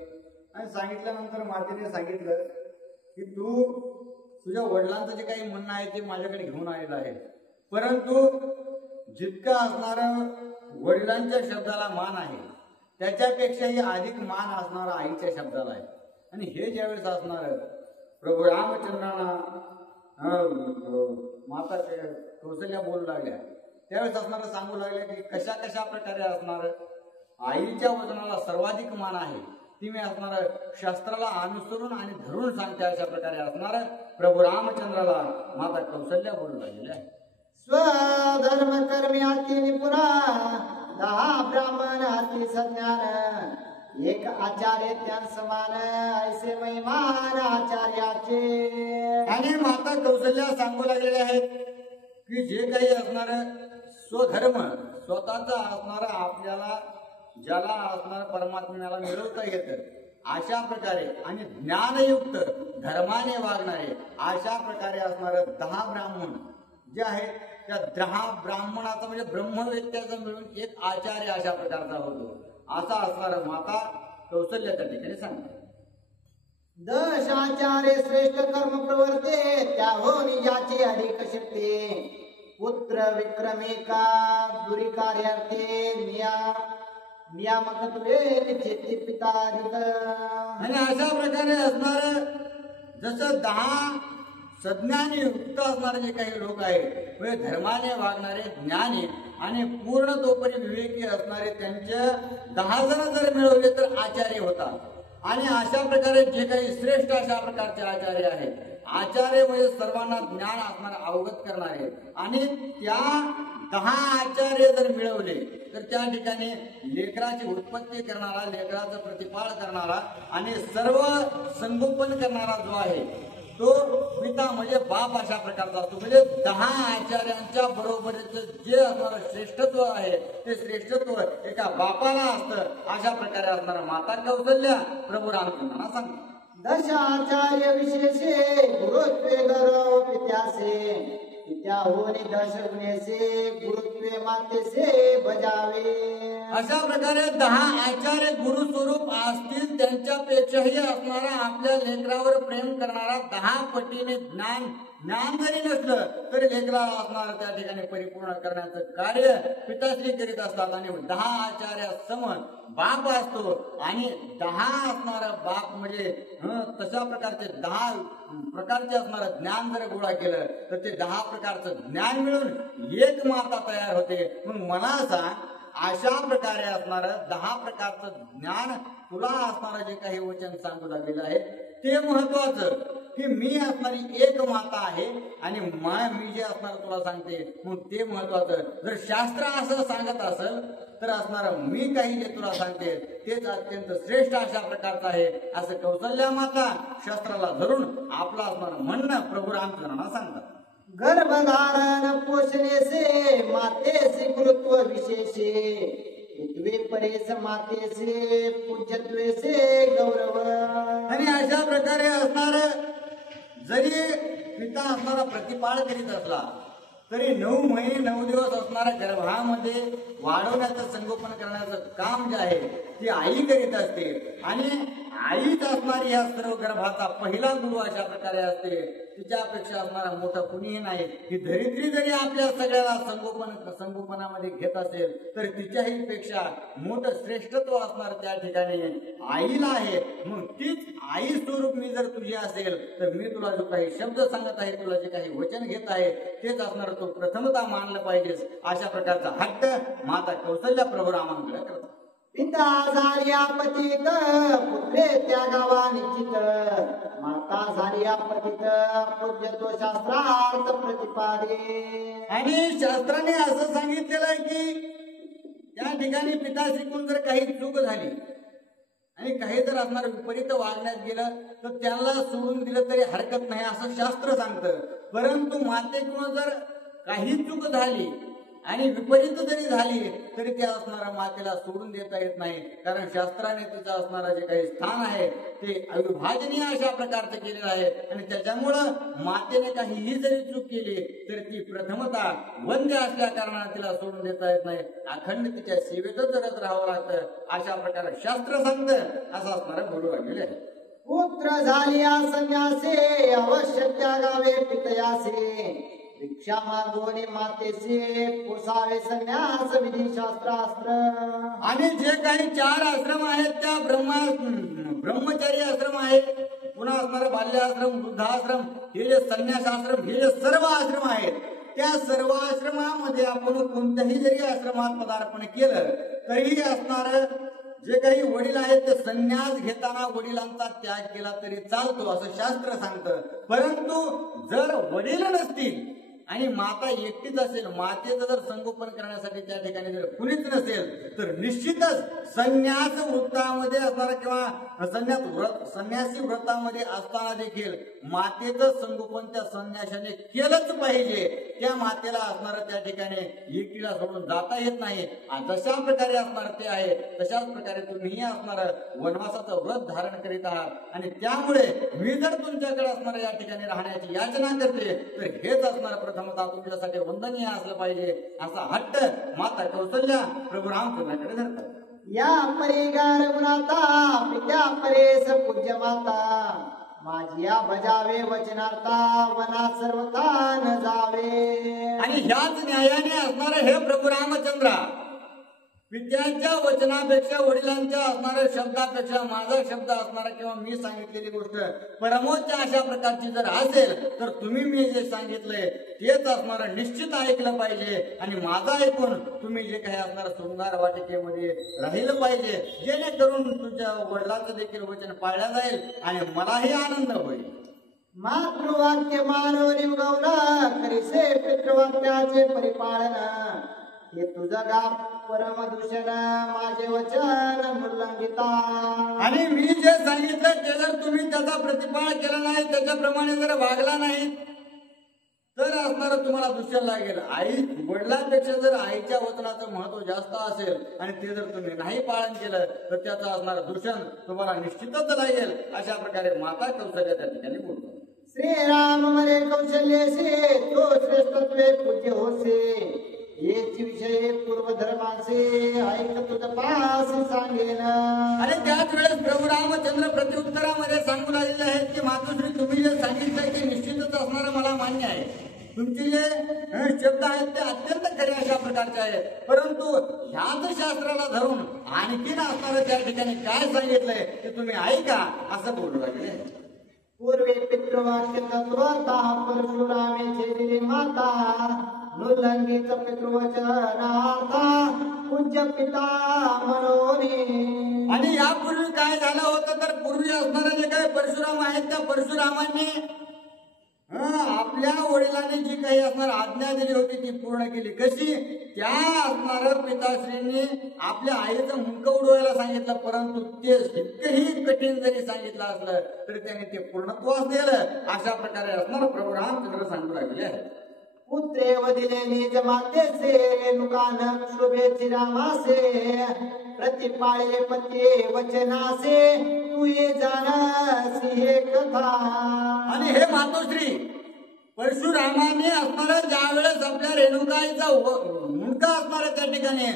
आणि सांगितल्यानंतर मातेने सांगितलं की तू तुझ्या वडिलांचं जे काही म्हणणं आहे ते माझ्याकडे घेऊन आलेलं आहे. परंतु जितकं असणारं वडिलांच्या शब्दाला मान आहे त्याच्यापेक्षाही अधिक मान असणारा आईच्या शब्दाला आहे. आणि हे ज्यावेळेस असणार प्रभू रामचंद्रांना माता कौशल्या बोलू लागल्या त्यावेळेस असणारं सांगू लागल्या की कशा कशा प्रकारे असणार आईच्या वचनाला सर्वाधिक मान आहे ती मी असणार शास्त्राला अनुसरून आणि धरून सांगते अशा प्रकारे असणार प्रभू रामचंद्राला माता कौशल्या बोलू लागलेल्या आहे. स्वधर्म कर्मी अति निपुणा 10 ब्राह्मण अति सज्ञान एक आचार्य त्या समान ऐसे महिमान आचार्याचे. आणि माता कौशल्या सांगू लागलेले आहेत की जे काही असणार स्वधर्म स्वतःचा असणार आपल्याला ज्याला असणार परमात्म्याला मिळवता येतं अशा प्रकारे आणि ज्ञानयुक्त धर्माने वागणारे अशा प्रकारे असणार 10 ब्राह्मण जे आहेत त्या 10 ब्राह्मणाचा म्हणजे ब्रह्मवेत्याचा मिळून एक आचार्य अशा प्रकारचा होतो असा असणार माता कौशल्या त्या ठिकाणी सांगतात. 10 आचार्य श्रेष्ठ कर्म प्रवर्ते त्याहोनी ज्याची अधिक शक्ती पुत्र विक्रमेका दुरी कार्यार्थे नियामकत्वे निश्चिती पिता अधिक. आणि अशा प्रकारे असणार जसं 10 सज्ञानी युक्त असणारे जे काही लोक आहेत म्हणजे धर्माने वागणारे ज्ञानी आणि पूर्ण तोपरी विवेकी असणारे त्यांचे 10 जण जर मिळवले तर आचार्य होतात. आणि अशा प्रकारे जे काही श्रेष्ठ अशा प्रकारचे आचार्य आहेत आचार्य म्हणजे सर्वांना ज्ञान असणारे अवगत करणारे आणि त्या 10 आचार्य जर मिळवले तर त्या ठिकाणी लेकराची उत्पत्ती करणारा लेकराचं प्रतिपाळ करणारा आणि सर्व संगोपन करणारा जो आहे तो पिता म्हणजे बाप अशा प्रकारचा असतो. म्हणजे 10 आचार्यांच्या बरोबरीचं जे असणारं श्रेष्ठत्व आहे ते श्रेष्ठत्व एका बापाला असतं अशा प्रकारे असणारा माता कौशल्या प्रभू रामचंद्रांना सांगतात. 10 आचार्य विशेषे गुरुत्वे गौरव पित्यासे पित्याहोनी 10 गुणेसे गुरुत्वे मातेसे बजावे. अशा प्रकारे 10 आचार्य गुरु स्वरूप असतील त्यांच्यापेक्षाही असणारा आपल्या लेकरावर प्रेम करणारा 10 पटीने ज्ञान ज्ञान जरी नसलं तरी लेकराला असणार त्या ठिकाणी परिपूर्ण करण्याचं कार्य पिताश्री करीत असतात. आणि 10 आचार्य सम बाप असतो आणि 10 असणारा बाप म्हणजे तशा प्रकारचे 10 प्रकारचे असणारं ज्ञान जर गोळा केलं तर ते 10 प्रकारचं ज्ञान मिळून एक माता तयार होते. मग मला सांग, अशा प्रकारे असणारं 10 प्रकारचं ज्ञान तुला असणारं जे काही वचन सांगू लागलेलं आहे ते महत्वाचं, की मी असणारी एक माता आहे आणि मी जे असणार तुला सांगते मग ते महत्वाचं. जर शास्त्र असं सांगत असेल तर असणार मी काही जे तुला सांगते तेच अत्यंत श्रेष्ठ अशा प्रकारचं आहे असं कौशल्या माता शास्त्राला धरून आपलं असणार म्हणणं प्रभू रामचंद्रांना सांगतात. गर्भधारण पोषणे से माते से गुरुत्व विशेषे हितवे परेस माते से पूज्यत्वे से गौरव. आणि अशा प्रकारे असणार जरी पिता असणारा प्रतिपाळ करीत असला तरी 9 महिने 9 दिवस असणाऱ्या गर्भामध्ये वाढवण्याचं संगोपन करण्याचं काम जे आहे ती आई करीत असते. आणि आईच असणारी या सर्व गर्भाचा पहिला गुरु अशा प्रकारे असते. तिच्यापेक्षा असणारा मोठा कुणीही नाही. ही धरित्री जरी आपल्या सगळ्याला संगोपनामध्ये घेत असेल तर तिच्याही पेक्षा मोठं श्रेष्ठत्व असणार त्या ठिकाणी आईला आहे. मग तीच आई स्वरूप मी जर तुझी असेल तर मी तुला जो काही शब्द सांगत आहे, तुला जे काही वचन घेत आहे तेच असणार तो प्रथमता मानलं पाहिजेस. अशा प्रकारचा हट्ट माता कौशल्या प्रभू रामांकडे करतात. पिता झाल्या पतित पुत्रे त्यागावा निश्चित माता झाल्या पतित पूज्यत्व शास्त्रार्थ प्रतिपादे. आणि शास्त्राने असं सांगितलेलं आहे की त्या ठिकाणी पिता शिकून जर काही चूक झाली आणि काही जर असणार विपरीत वागण्यात गेलं तर त्याला सोडून दिलं तरी हरकत नाही असं शास्त्र सांगतं. परंतु मातेकडून जर काही चूक झाली आणि विपरीत जरी झाली तरी त्या असणाऱ्या मातेला सोडून देता येत नाही. कारण शास्त्राने तिचं असणारं जे काही स्थान आहे ते अविभाजनीय अशा प्रकारचं केलेलं आहे. आणि त्याच्यामुळं मातेने काहीही जरी चूक केली तर ती प्रथमता वंद्य असल्या कारणाने तिला सोडून देता येत नाही. अखंड तिच्या सेवेतच जगत राहावं लागतं अशा प्रकारे शास्त्र सांगतं असं असणारं बोलू लागलेलं आहे. पुत्र झालिया संन्यासे अवश्य त्यागावे पितयासे भिक्षा मागोने मातेसे पोसावे संन्यास विधी शास्त्रास्त्र. आणि जे काही 4 आश्रम आहेत त्या ब्रह्मचारी आश्रम आहे, पुन्हा असणारा बाल्याश्रम, वृद्धाश्रम, हे जे संन्यास आश्रम, हे जे सर्व आश्रम आहेत त्या सर्व आश्रमामध्ये आपण कोणत्याही जरी आश्रमात पदार्पण केलं तरीही असणार जे काही वडील आहेत ते संन्यास घेताना वडिलांचा त्याग केला तरी चालतो असं शास्त्र सांगतं. परंतु जर वडील नसतील आणि माता एकटीच असेल, मातेचं जर संगोपन करण्यासाठी त्या ठिकाणी जर कुणीच नसेल तर निश्चितच संन्यास वृत्तामध्ये असणारा किंवा संन्यासी व्रतामध्ये असताना देखील मातेचं संगोपन त्या संन्याशाने केलंच पाहिजे. त्या मातेला असणारं त्या ठिकाणी एकटीला सोडून जाता येत नाही. जशा प्रकारे असणार ते आहे तशाच प्रकारे तुम्हीही असणार वनवासाचं व्रत धारण करीत आहात आणि त्यामुळे मी जर तुमच्याकडे असणार या ठिकाणी राहण्याची याचना करते तर हेच असणार प्रथमतः तुमच्यासाठी वंदनीय असलं पाहिजे असा हट्ट माता कौशल्या प्रभू रामचंद्राकडे धरतात. या परिगार गुणाता पित्या परेस पूज्य माता माझिया बजावे वचनार्था वना सर्वथा न जावे. आणि ह्याच न्यायाने असणारे हे प्रभू रामचंद्रा पित्याच्या वचनापेक्षा वडिलांच्या असणाऱ्या शब्दापेक्षा माझा शब्द असणारा किंवा मी सांगितलेली गोष्ट परमोच्च अशा प्रकारची जर असेल तर तुम्ही मी जे सांगितलंय तेच असणारं निश्चित ऐकलं पाहिजे. आणि माझं ऐकून तुम्ही जे काही असणारं शृंगार वाटिकेमध्ये राहिलं पाहिजे, जेणेकरून तुमच्या वडिलांचं देखील वचन पाळलं जाईल आणि मलाही आनंद होईल. मातृवाक्य मानव निवगवला करीसे पितृवाक्याचे परिपालन हे तुझं गाव परम दूषण माझे वचन उल्लंघिता. आणि मी जे सांगितलं ते जर तुम्ही त्याचा प्रतिपाळ केला नाही, त्याच्याप्रमाणे जर वागला नाही तर असणार तुम्हाला दूषण लागेल. आई वडिलांपेक्षा जर आईच्या वचनाचं महत्व जास्त असेल आणि ते जर तुम्ही नाही पालन केलं तर त्याचं असणार दूषण तुम्हाला निश्चितच लागेल. अशा प्रकारे माता कौशल्या त्या ठिकाणी बोलतो. श्रीराम मरे कौशल्यसे तो श्रेष्ठत्वे पूज्य होसे येची विषय पूर्व धर्माचे ऐक तुझ पास सांगेन. आणि त्याच वेळेस प्रभू रामचंद्र प्रत्युत्तरामध्ये सांगू लागलेले आहेत की मातोश्री तुम्ही जे सांगितलंय ते निश्चितच असणार मला मान्य आहे, तुमचे जे शब्द आहेत ते अत्यंत खरे अशा प्रकारचे आहेत, परंतु ह्याच शास्त्राला धरून आणखीन असणारं त्या ठिकाणी काय सांगितलंय ते तुम्ही ऐका असं बोलू लागले. पूर्वी पितृवाक्य तत्वता परशुरामे छेदिली माता नुलंगीच पितृवचनार्था पूज्य पिता मनोनी. आणि यापूर्वी काय झालं होतं तर पूर्वी असणारे जे काही परशुराम आहेत त्या परशुरामांनी आपल्या वडिलांनी जी काही असणार आज्ञा दिली होती ती पूर्ण केली. कशी? त्या असणार पिताश्रींनी आपल्या आईचं मुंडकं उडवायला सांगितलं, परंतु ते इतकंही कठीण जरी सांगितलं असलं तरी त्यांनी ते पूर्णत्वास नेलं. अशा प्रकारे असणार प्रभू रामचंद्र सांगू लागले आहे. पुत्रे वदिले निज मातेसे रेणुकान शुभेची रामासे प्रतिपाळे पते वचनासे तू ये जाणसी हे कथा. आणि हे मातोश्री परशुरामाने असणार ज्या वेळेस आपल्या रेणुकाईचा मुंडका असणार त्या ठिकाणी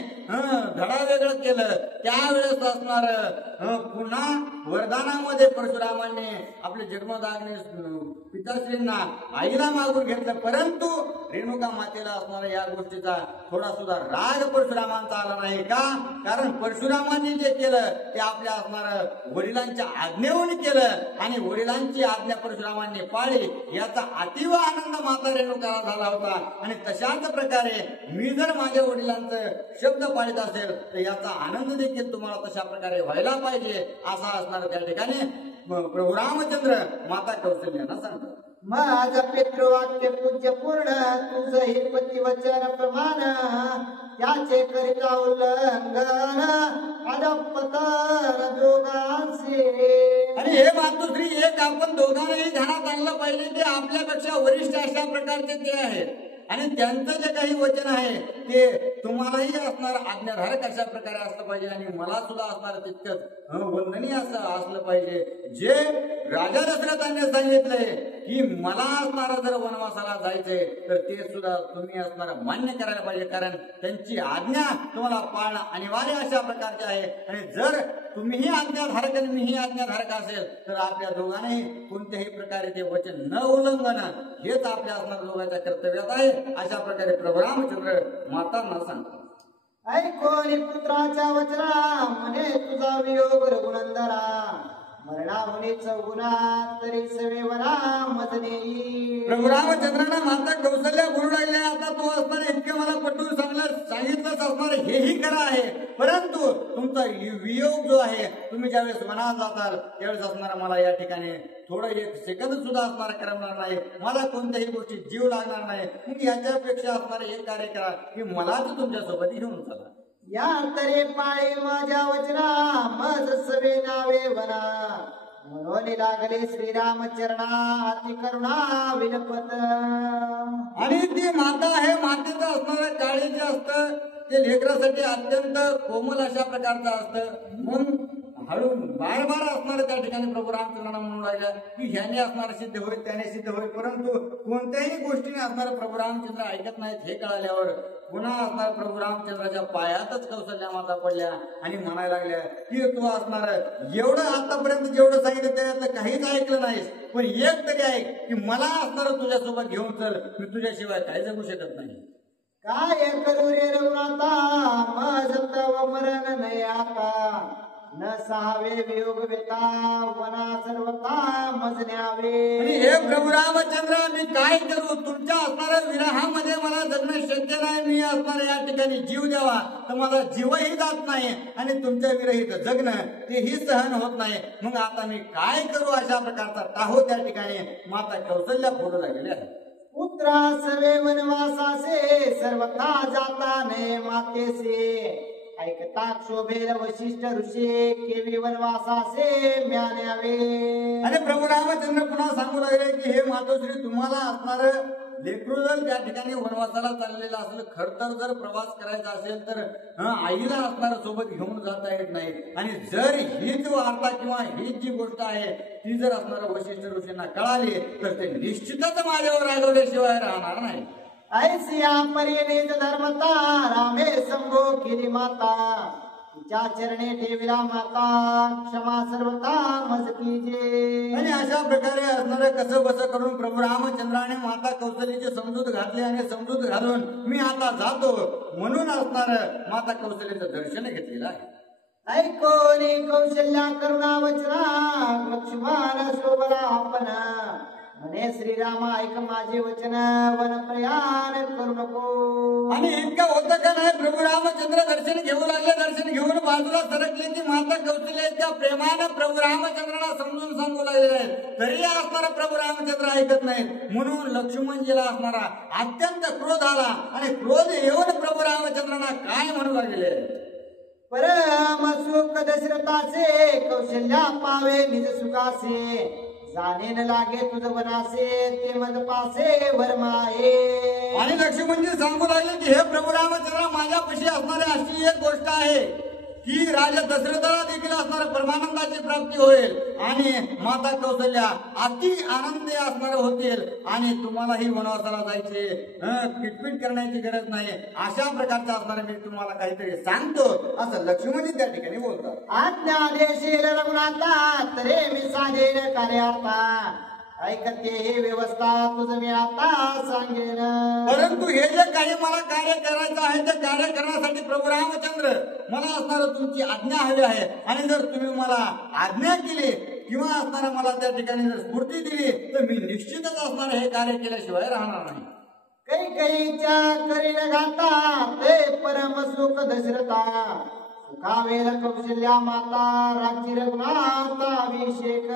धडा वेगळं केलं, त्यावेळेस असणार पुन्हा वरदानामध्ये परशुरामाने आपले जन्मदाग्ने पिताश्रींना आईला मागून घेतलं, परंतु रेणुका मातेला असणारा या गोष्टीचा थोडा सुद्धा राग परशुरामांचा आला नाही. का? कारण परशुरामांनी जे केलं ते आपल्या असणार वडिलांच्या आज्ञेहून केलं आणि वडिलांची आज्ञा परशुरामांनी पाळली. याचा अतिव आनंद माता रेणुकाला झाला होता. आणि तशाच प्रकारे मी जर माझ्या वडिलांचं शब्द पाळीत असेल तर याचा आनंद देखील तुम्हाला तशा प्रकारे व्हायला पाहिजे असा असणार त्या ठिकाणी प्रभू रामचंद्र माता कौशल्यांना सांगतात. माझ पितृवाक्य पूज्य पूर्ण तुझ हे पतिवचन प्रमाण त्याचे करिता उल्लंघन अडपतन दोघांचे. आणि हे मातोश्री एक आपण दोघांनाही ध्यानात आणलं पाहिजे की आपल्यापेक्षा वरिष्ठ अशा प्रकारचे ते आहेत आणि त्यांचं जे काही वचन आहे ते तुम्हालाही असणार आज्ञाधारक अशा प्रकारे असलं पाहिजे आणि मला सुद्धा असणार तितकंच वंदनीय असलं पाहिजे. जे राजा दशरथांनी सांगितलंय की मला असणारा जर वनवासाला जायचंय तर ते सुद्धा तुम्ही असणार मान्य करायला पाहिजे, कारण त्यांची आज्ञा तुम्हाला पाळणं अनिवार्य अशा प्रकारचे आहे. आणि जर तुम्हीही आज्ञाधारक आणि मीही आज्ञाधारक असेल तर आपल्या दोघांनाही कोणत्याही प्रकारे ते वचन न उल्लंघन हेच आपल्या असणार दोघांच्या कर्तव्यात आहे. अशा प्रकारे प्रभू रामचंद्र मातांना सांगतात. ऐकोनी पुत्राच्या वचना म्हणे तुझा वियोग रघुनंदना मरणाहुनी चौगुणा तरी सवेवना मजनेई. प्रभू रामचंद्रांना माता कौशल्या बोलू लागल्या, आता तू असणार इतके मला पटवून सांगितलंच असणार हेही खरं आहे, परंतु तुमचा वियोग जो आहे तुम्ही ज्यावेळेस मनात जाताल त्यावेळेस असणार मला या ठिकाणी थोडं एक सेकंद सुद्धा असणार करणार नाही, मला कोणत्याही गोष्टी जीव लागणार नाही. मग याच्यापेक्षा असणार एक कार्य करा की मलाच तुमच्यासोबत घेऊन चला. या तरे पाळी माझ्या वचना मज सवे नावे वना म्हणून लागले श्रीरामचरणा अति करुणा विलपत. आणि ती माता आहे, मातेचं असणारं काळी जे असतं ते लेकरासाठी अत्यंत कोमल अशा प्रकारचं असतं. मग हळू बार असणार त्या ठिकाणी प्रभू रामचंद्रांना म्हणू लागल्या की ह्याने असणार सिद्ध होईल त्याने सिद्ध होईल, परंतु कोणत्याही गोष्टीने असणार प्रभू रामचंद्र ऐकत नाहीत. हे कळाल्यावर पुन्हा असणार प्रभू रामचंद्राच्या पायातच कौशल्या माता पडल्या आणि म्हणायला लागल्या की तू असणार एवढं आतापर्यंत जेवढं सांगितलं त्याच्यातलं काहीच ऐकलं नाहीस, पण एक तरी ऐक की मला असणार तुझ्यासोबत घेऊन चल, मी तुझ्याशिवाय काही जगू शकत नाही. काय करू रे रघुनाथा मज तव मरण नाही आता न सहावे वियोग वेता वना सर्वता मजन्यावे. हे प्रभू रामचंद्र मी काय करू, तुमच्या असणाऱ्या विरहामध्ये मला जगणं शक्य नाही. मी असणाऱ्या या ठिकाणी जीव द्यावा तर मला जीवही जात नाही आणि तुमच्या विरहित जगणं तेही सहन होत नाही. मग आता मी काय करू अशा प्रकारचा टाहो त्या ठिकाणी माता कौशल्या फोडू लागलेल्या आहे. पुत्रा सवे वनवासासे सर्वथा जाता ने मातेसे ऐकता शोभेल वशिष्ठ ऋषी केवी वनवासासे म्यान्यावे. आणि प्रभू रामचंद्र पुन्हा सांगू लागले की हे मातोश्री तुम्हाला असणार लेकरू जर त्या ठिकाणी वनवासाला चाललेला असेल, खर तर जर प्रवास करायचा असेल तर आईला असणार सोबत घेऊन जाता येत नाही. आणि जर हीच वार्ता किंवा हीच जी गोष्ट आहे ती जर असणार वशिष्ठ ऋषींना कळाली तर ते निश्चितच माझ्यावर रागवल्याशिवाय राहणार नाही. ऐसिया परिणित धर्मता रामे संभो केली माता तिच्या चरणी ठेविला माता क्षमा सर्वता मज कीजे. आणि अशा प्रकारे असणारं कसं बस करून प्रभू रामचंद्राने माता कौशल्याची समजूत घातली आणि समजूत घालून मी आता जातो म्हणून असणार माता कौशल्याचं दर्शन घेतलेलं आहे. ऐकोनी कौशल्या करुणा वचना लक्ष्मण शोभला आपण म्हणे श्रीराम ऐक माझे वचन वन प्रयाण करू नको. आणि इतकं होतं का नाही प्रभू रामचंद्र दर्शन घेऊ लागले. दर्शन घेऊन बाजूला सरकले की माता कौशल्या इतक्या प्रेमानं प्रभू रामचंद्राला समजून सांगू लागलेले आहेत तरी असणारा प्रभू रामचंद्र ऐकत नाहीत. म्हणून लक्ष्मणजीला असणारा अत्यंत क्रोध आला आणि क्रोध येऊन प्रभू रामचंद्रांना काय म्हणू लागलेले. परम सुख दशरथाचे कौशल्या पावे निज सुखासे जाणे न लागे तुझ वनासे ते मज पासे वरमाये. आणि लक्ष्मणजी सांगू लागले की हे प्रभू रामचंद्र माझ्यापाशी असणारी अशी एक गोष्ट आहे की राजा दशरथाला देखील असणाऱ्या परमानंदाची प्राप्ती होईल आणि माता कौशल्या अति आनंदी असणार होतील आणि तुम्हालाही वनवासाला जायचे किटपिट करण्याची गरज नाही. अशा प्रकारचं असणारे मी तुम्हाला काहीतरी सांगतो असं लक्ष्मणजी त्या ठिकाणी बोलतात. आज्ञा देशील रघुनाथा तरे मी साधेन कार्यार्था ऐकते ही व्यवस्था तुझ मी आता सांगेन. परंतु हे जे काही मला कार्य करायचं आहे ते कार्य करण्यासाठी प्रभू रामचंद्र मला असणार तुमची आज्ञा हवी आहे. आणि जर तुम्ही मला आज्ञा केली किंवा असणारा मला त्या ठिकाणी जर स्फूर्ती दिली तर मी निश्चितच असणार हे कार्य केल्याशिवाय राहणार नाही. कैकेयीच्या करीन घाता ते परम सुख दशरथा सुखावेल कौशल्या माता राज्य रघुनाथ अभिषेक.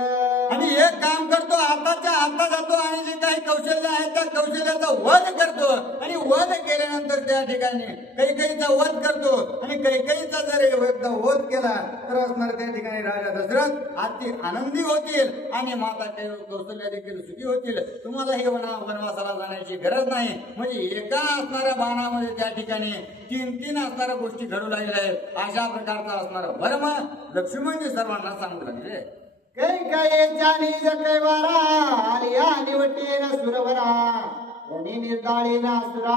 आणि एक काम करतो आताच्या आता जातो आणि जे काही कौशल्य आहे त्या कौशल्याचा वध करतो आणि वध केल्यानंतर त्या ठिकाणी कैकेयीचा वध करतो आणि कैकेयीचा जर एकदा वध केला तर असणार त्या ठिकाणी राजा दशरथ अति आनंदी होतील आणि माता कौशल्या देखील सुखी होतील. तुम्हाला हे वनवासाला जाण्याची गरज नाही. म्हणजे एका असणाऱ्या बाणामध्ये त्या ठिकाणी 3 असणाऱ्या गोष्टी घडू लागल्या आहेत. अशा प्रकारचा असणारा भरम लक्ष्मणजी सर्वांना सांगू लागले. कैकेयीच्या निज कैवारा आलिया निवटेन सुरवरा धनी निर्दाळीना सुरा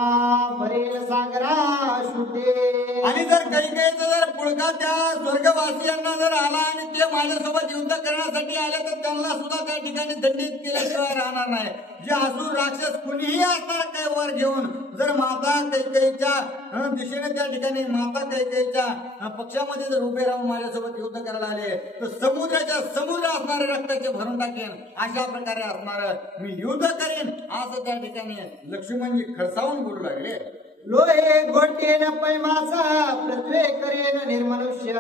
भरेल सागरा शुद्धे. आणि जर कैकेयीचा जर पुळका त्या स्वर्गवासियांना जर आला आणि ते माझ्यासोबत युद्ध करण्यासाठी आले तर त्यांना सुद्धा त्या ठिकाणी दंडित केल्याशिवाय राहणार नाही. जे असुर राक्षस कुणीही असणार काही वर घेऊन जर माता कैकेयीच्या दिशेने त्या ठिकाणी माता कैकेयीच्या पक्षामध्ये जर उभे राहून माझ्यासोबत युद्ध करायला आले तर समुद्राच्या समुद्र असणारे रक्ताचे भरून टाकेन. अशा प्रकारे असणार मी युद्ध करेन असं त्या ठिकाणी लक्ष्मणजी खडसावून बोलू लागले. लोहे घोटेन पैमासा पृथ्वी करेन निर्मनुष्य